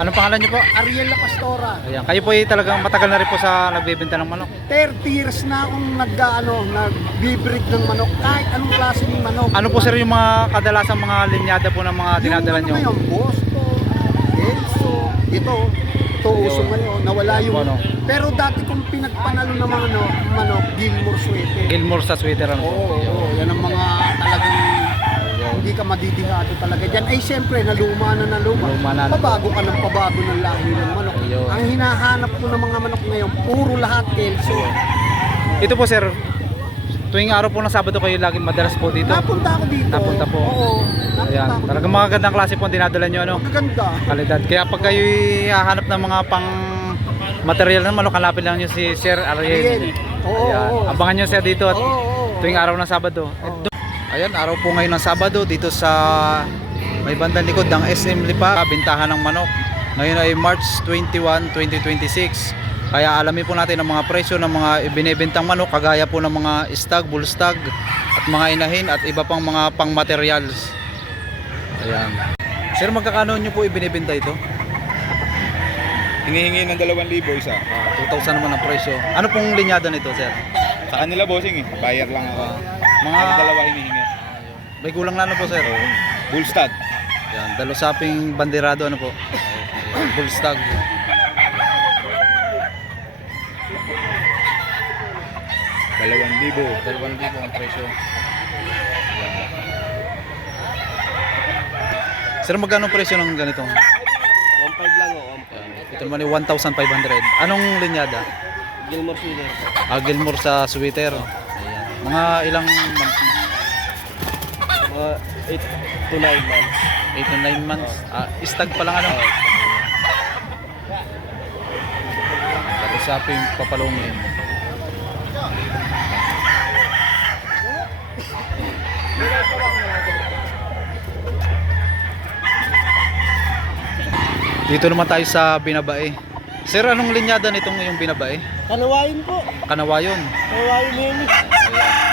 Anong pangalan niyo po? Ariel La Pastora. Ayan. Kayo po ay talagang matagal na rin po sa nagbebenta ng manok. 30 years na akong nag-breed ng manok. Kahit anong klase ng manok. Ano po sir yung mga kadalasang mga linyada po ng mga dinadala niyo? Yung Boston, Elso, ito uso ngayon, nawala yung... Ano? Pero dati kong pinagpanalo ng mga manok, Gilmore Sweater. Gilmore sa sweater ano po? Oo, yan ang mga talagang hindi ka madidihado talaga dyan. Ay siyempre, naluma na. Luma na. Pabago ka ng pabago ng lahi ng manok. Ayun. Ang hinahanap ko ng mga manok ngayon, puro lahat Kelso. Ito po sir, tuwing araw po ng Sabado kayo laging madalas po dito? Napunta ako dito. Napunta po. Oo, napunta Ayan. ako Talagang mga gandang klase po ang dinadala niyo ano? Magaganda. Kalidad. Kaya pag kayo hahanap ng mga pang material ng manok, hanapin lang niyo si Sir Ariel. Oo, Ayan. oo. Abangan niyo siya dito at Oo. tuwing araw ng Sabado. Oo. Ayan, araw po ngayon ng Sabado dito sa may bandang likod ng SM Lipa, bintahan ng manok. Ngayon ay March 21, 2026. Kaya alamin po natin ang mga presyo ng mga ibinebentang manok, kagaya po ng mga stag, bull stag at mga inahin at iba pang mga pang materials. Ayan. Sir, magkakano niyo po ibinebenta ito? Hinihingi ng 2,000 isa. 2,000 naman ang presyo. Ano pong linyada nito, sir? Sa kanila bossing eh. Buyer lang ako. Mga Mga dalawa hinihingi. may kulang na ano po, sir? Bull stud. Yan, dalusaping banderado ano po? Bull stag. 2,000. 2,000 ang presyo. Yan. Sir, magkano ang presyo ng ganito? 1.5 lang o. Yan. Ito naman ay 1,500. Anong linyada? Gilmore Sweater. Gilmore sa sweater. Ayan. Mga ilang months na? Mga 8 to 9 months. 8 to 9 months. Stag pa lang ano? Dalusaping papalongin. Dito naman tayo sa Binabae. Sir, anong linyada nitong yung Binabae? Kanawain po. Kanawayon. Kanawain mo yun.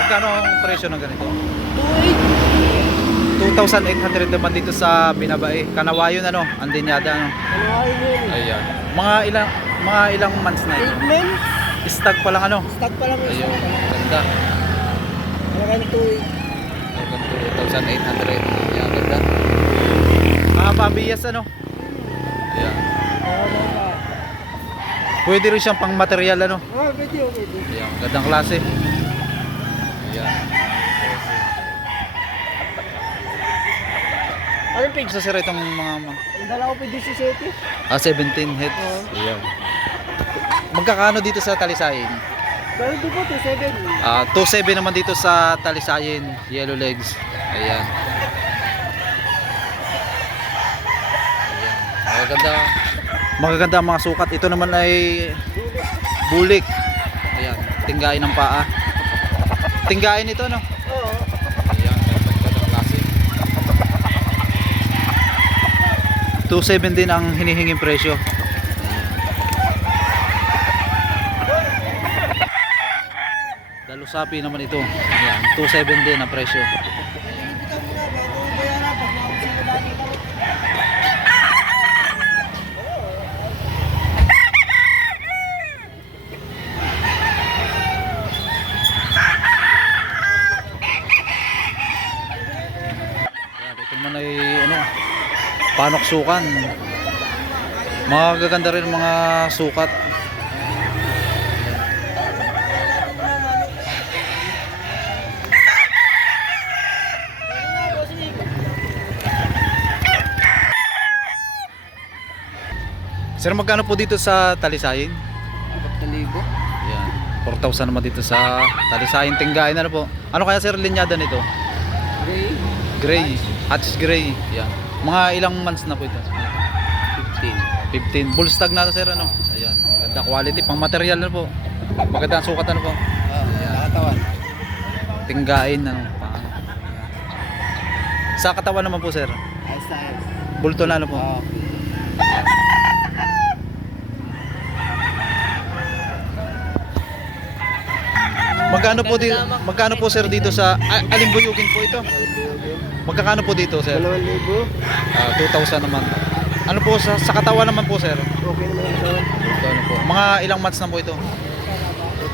Magkano ang presyo ng ganito? 2.8. 2,800 naman dito sa Binabae. Kanawayon ano, ang linyada ano. Kanawain mo yun. Ayan. Mga ilang months na ito. 8 men. Stag pa lang ano. Stock pa lang Ayun, isa. ganda. Talagang 2.8. 2,800. Ayan, ganda. Mga pabiyas ano. Ayan. Pwede rin siyang pang material ano. Pwede. Ayan, gandang klase. Ayan. Anong page sa sir itong mga Ang dala ko pa 17. 17 heads? Ayan. Magkakano dito sa Talisayin? Pero di po 2.7. 2.7 naman dito sa Talisayin, yellow legs. Ayan. Ayan. Magaganda ang mga sukat. Ito naman ay bulik. Ayan, tinggain ng paa. Tinggain ito no? Oo. Ayan, gandang klase. 2.7 din ang hinihinging presyo. Dalusapi naman ito. Ayan, 2.7 din ang presyo. Ayan, ito naman ay ano, panoksukan. Magaganda rin ang mga sukat. Sir, magkano po dito sa Talisayin? 4,000. Ayan, 4,000 naman dito sa Talisayin tinggain ano po. Ano kaya sir linyada nito? Gray. Gray, Hatch gray. Ayan. Mga ilang months na po ito? 15. Bull stag na to sir ano. Ayan, ganda quality pang material na po. Maganda ang sukat ano po. Nakatawan. Tinggain ano. Sa katawan naman po sir. Ayos na ayos. Bulto na ano po. Magkano po sir dito sa alimbuyugin po ito? Magkano po dito sir? 2,000. 2,000 naman. Ano po sa katawan naman po, sir? Okay naman ang katawan. Ito, ano po. Mga ilang months na po ito?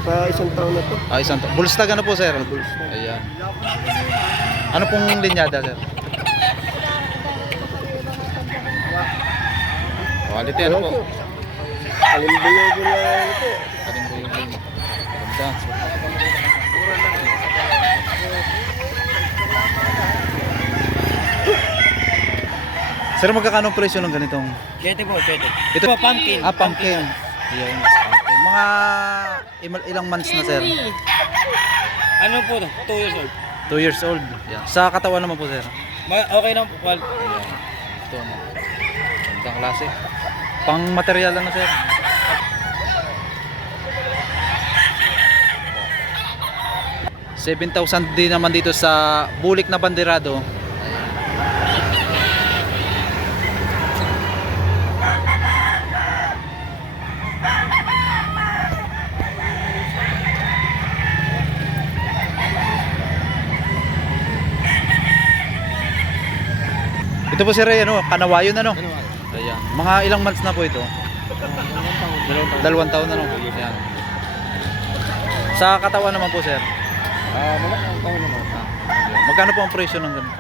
Pa isang taon na to. Isang Bullstag ano po, sir? Bullstag. Ayan. Ano pong linyada, sir? Quality ano po? Alimbulogo na ito. Ating po yung ganda. Sir, magkakano ang presyo ng ganitong? 7 po, 7. Ito Po, pumpkin. pumpkin. Ayan, pumpkin. Mga ilang months na, sir? Ano po to? 2 years old. 2 years old. Ayan. Sa katawan naman po, sir? Okay na po. Well, Ito, ano? Gandang klase. Pang material na, sir? $7,000 din naman dito sa bulik na banderado. Ito po sir, ano, kanawayon ano? Ayan. Mga ilang months na po ito? 2 taon na no? Ayan. Sa katawan naman po sir? malaki ang taon naman. Ayan. Magkano po ang presyo ng ganito?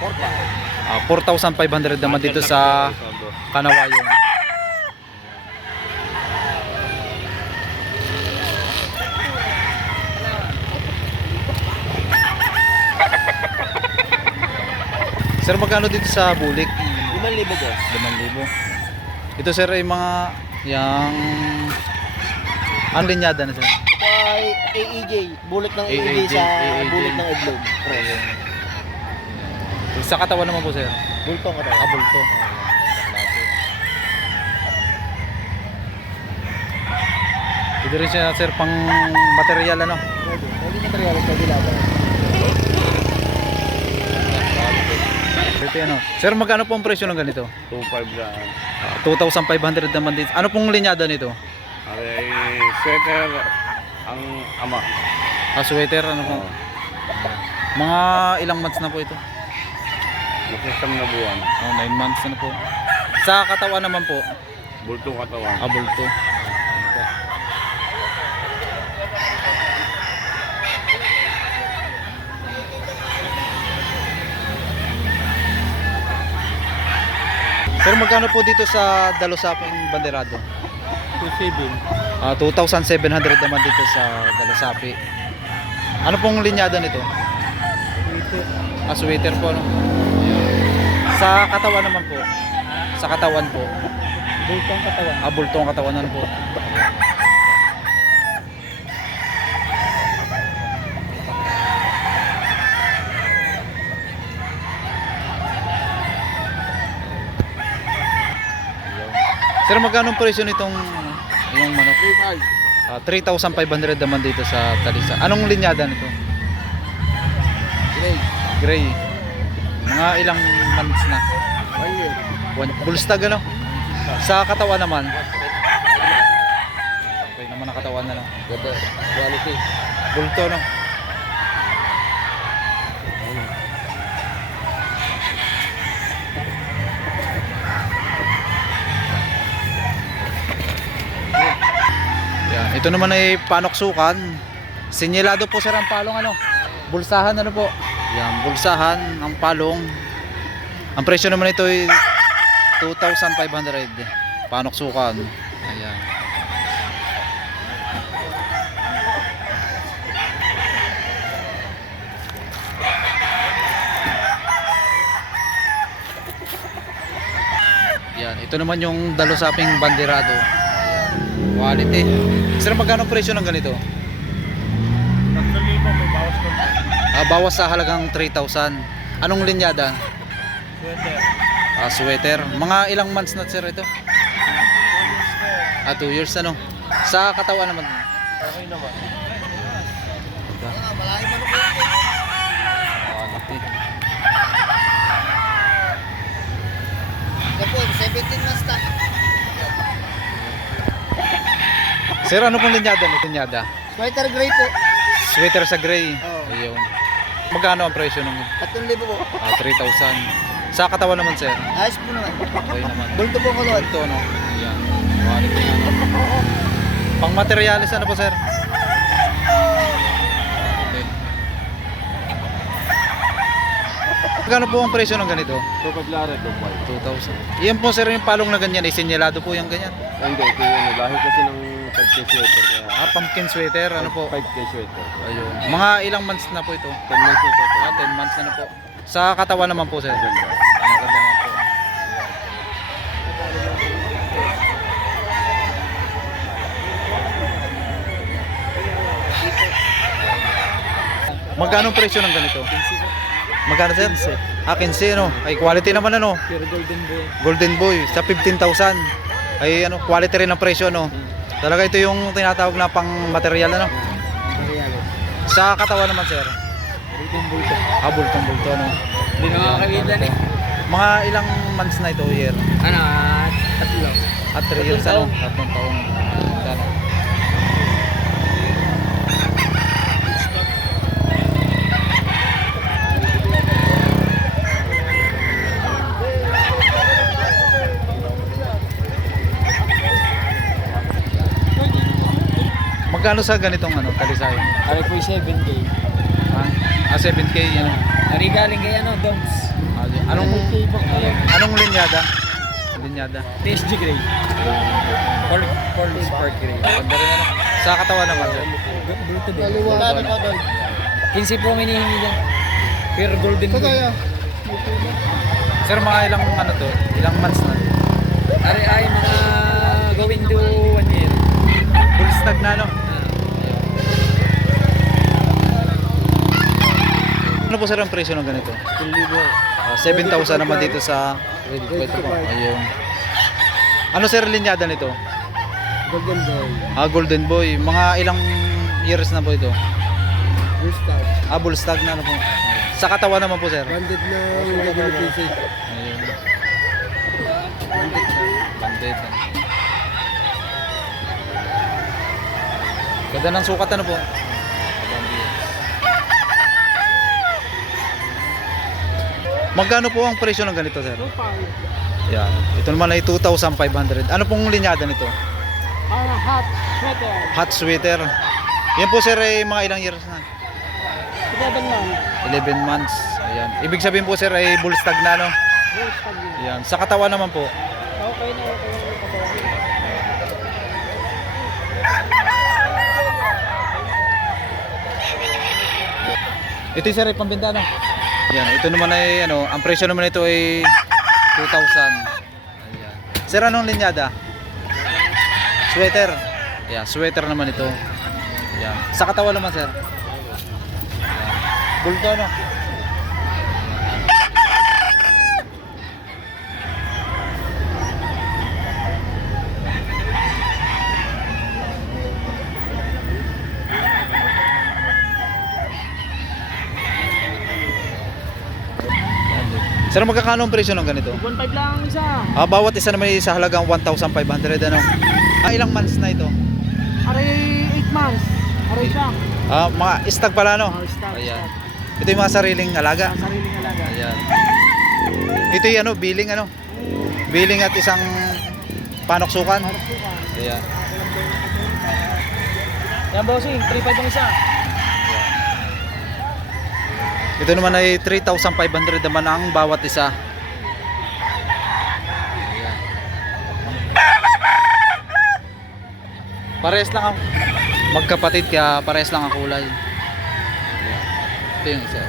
4 4,500 naman dito sa kanawayon. Sir, magkano dito sa bulik? 5,000 po. 5,000. Ito sir ay mga yang ang linyada na sir. Ito ay AEJ. Bulik ng AEJ sa AEJ. bulik ng iglog. Sa katawan naman po sir. Bultong ka tayo. Bulto. Ito rin siya sir pang material ano. Pwede materialis, pwede laban. Ito ano. Sir, magkano po ang presyo ng ganito? 2.5 lang. 2,500 naman dito. Ano pong linyada nito? Ay, sweater ang ama. Sweater ano po? Mga ilang months na po ito? Magkasam na buwan. 9 months na po. Sa katawan naman po, Bultong katawan. bulto. Sir, magkano po dito sa Dalusaping Banderado? 2,700 naman dito sa Dalusapi. Ano pong linyada nito? Sweater po no? Sa katawan naman po. Sa katawan po. Bultong katawan. Bulto ang katawanan po. Sir, magkano ang presyo nitong yung manok? 3,500 naman dito sa Talisa. Anong linyada nito? Gray. Mga ilang months na? 1 year. Bullstag ano? Sa katawan naman? Okay naman ang katawan na no? Ganda. Quality. Bulto no? Yan. Ito naman ay panoksukan. Sinyelado po sir ang palong ano? Bulsahan ano po? Yan, bulsahan ang palong. Ang presyo naman ito ay 2,500. Panoksukan. Ayan. Yan, ito naman yung Dalusaping Banderado. Ayan. Quality. Sir, magkano ang presyo ng ganito? 3,000 may bawas ko. Bawas sa halagang 3,000. Anong linyada? Sweater. Sweater. Mga ilang months na sir ito? 2 years ano? Sa katawan naman. Okay naman. Ito. Quality. Ito po, 17 months na. Sir, ano pong linyada nito? Linyada? Sweater gray po. Sweater sa gray. Oo. Ayun. Magkano ang presyo ng 3,000 po. 3,000? Sa katawan naman sir. Ayos po naman. Okay naman. Bulto po kulot. Ito no. Ayan. Quality ano. Pang materialis ano po sir? Okay. Magkano po ang presyo ng ganito? Ito paglari, ito 2,000. Yan po sir yung palong na ganyan, isinyalado po yung ganyan. Hindi, ito yung dahil kasi ng 5K sweater. Kaya Pumpkin sweater, ano po? 5K sweater. Ayun. Mga ilang months na po ito? 10 months ito. 10 months na po. Sa katawan naman po sir. Ganda. Maganda naman po. Magkano ang presyo ng ganito? Magkano sir? 15 no? Ay quality naman ano? Pure golden boy. Golden Boy sa 15,000. Ay ano, quality rin ang presyo no. Talaga ito yung tinatawag na pang material ano. Marialo. Sa katawan naman sir. Golden boy to. Bulto no. Hindi na makakabilan eh. Mga ilang months na ito year? Ano, tatlo. At 3 years ano? 3 taon. Ano? Magkano sa ganitong ano, talisayan? Ari po 7K. Ah, 7K yan. Ari galing kay ano, Dogs. Anong linyada? Linyada. PSG Gray. Paul Spark Gray. Ganda rin ano. Sa katawan naman sir. Bulto din. 15 po minihingi dyan. Pure golden boy. Sir, mga ilang ano to? Ilang months na? Ari ay mga going to 1 year. Full stag na no? Ano po sir ang presyo ng ganito? 7,000 naman dito sa wait po. Ayun. Ano sir linyada nito? Golden boy. Golden Boy. Mga ilang years na po ito? Gustav. Bull stag na ano po. Sa katawan naman po sir. Banded ng WPC. Ayun. Banded. Ganda ng sukat ano po? Magkano po ang presyo ng ganito sir? Yan. Ito naman ay 2,500. Ano pong linyada nito? Hot sweater. Hot sweater. Yan po sir ay mga ilang years na? 11 months. Ayan. Ibig sabihin po sir ay bull stag na no? Yan. Sa katawan naman po. Okay na Ito sir ay pambenta no? Yan. Ito naman ay ano, ang presyo naman ito ay 2,000. Ayan. Sir anong linyada? Sweater. Yeah, sweater naman ito. Yan. Sa katawan naman sir. Bulto no? Sir, magkakano ang presyo ng ganito? 1.5 lang ang isa. Bawat isa naman ay sa halagang 1,500 ano. Ilang months na ito? Aray 8 months. Aray siya. Mga stag pala no? Stag. Ayan. Ito yung mga sariling alaga. Sariling alaga. Ayan. Ito yung ano, billing ano. Billing at isang panoksukan. Ayan. Yan bossing, 3.5 ang isa. Ito naman ay 3,500 naman ang bawat isa. Ayan. Parehas lang ang magkapatid kaya parehas lang ang kulay. Ayan. Ito yung isa.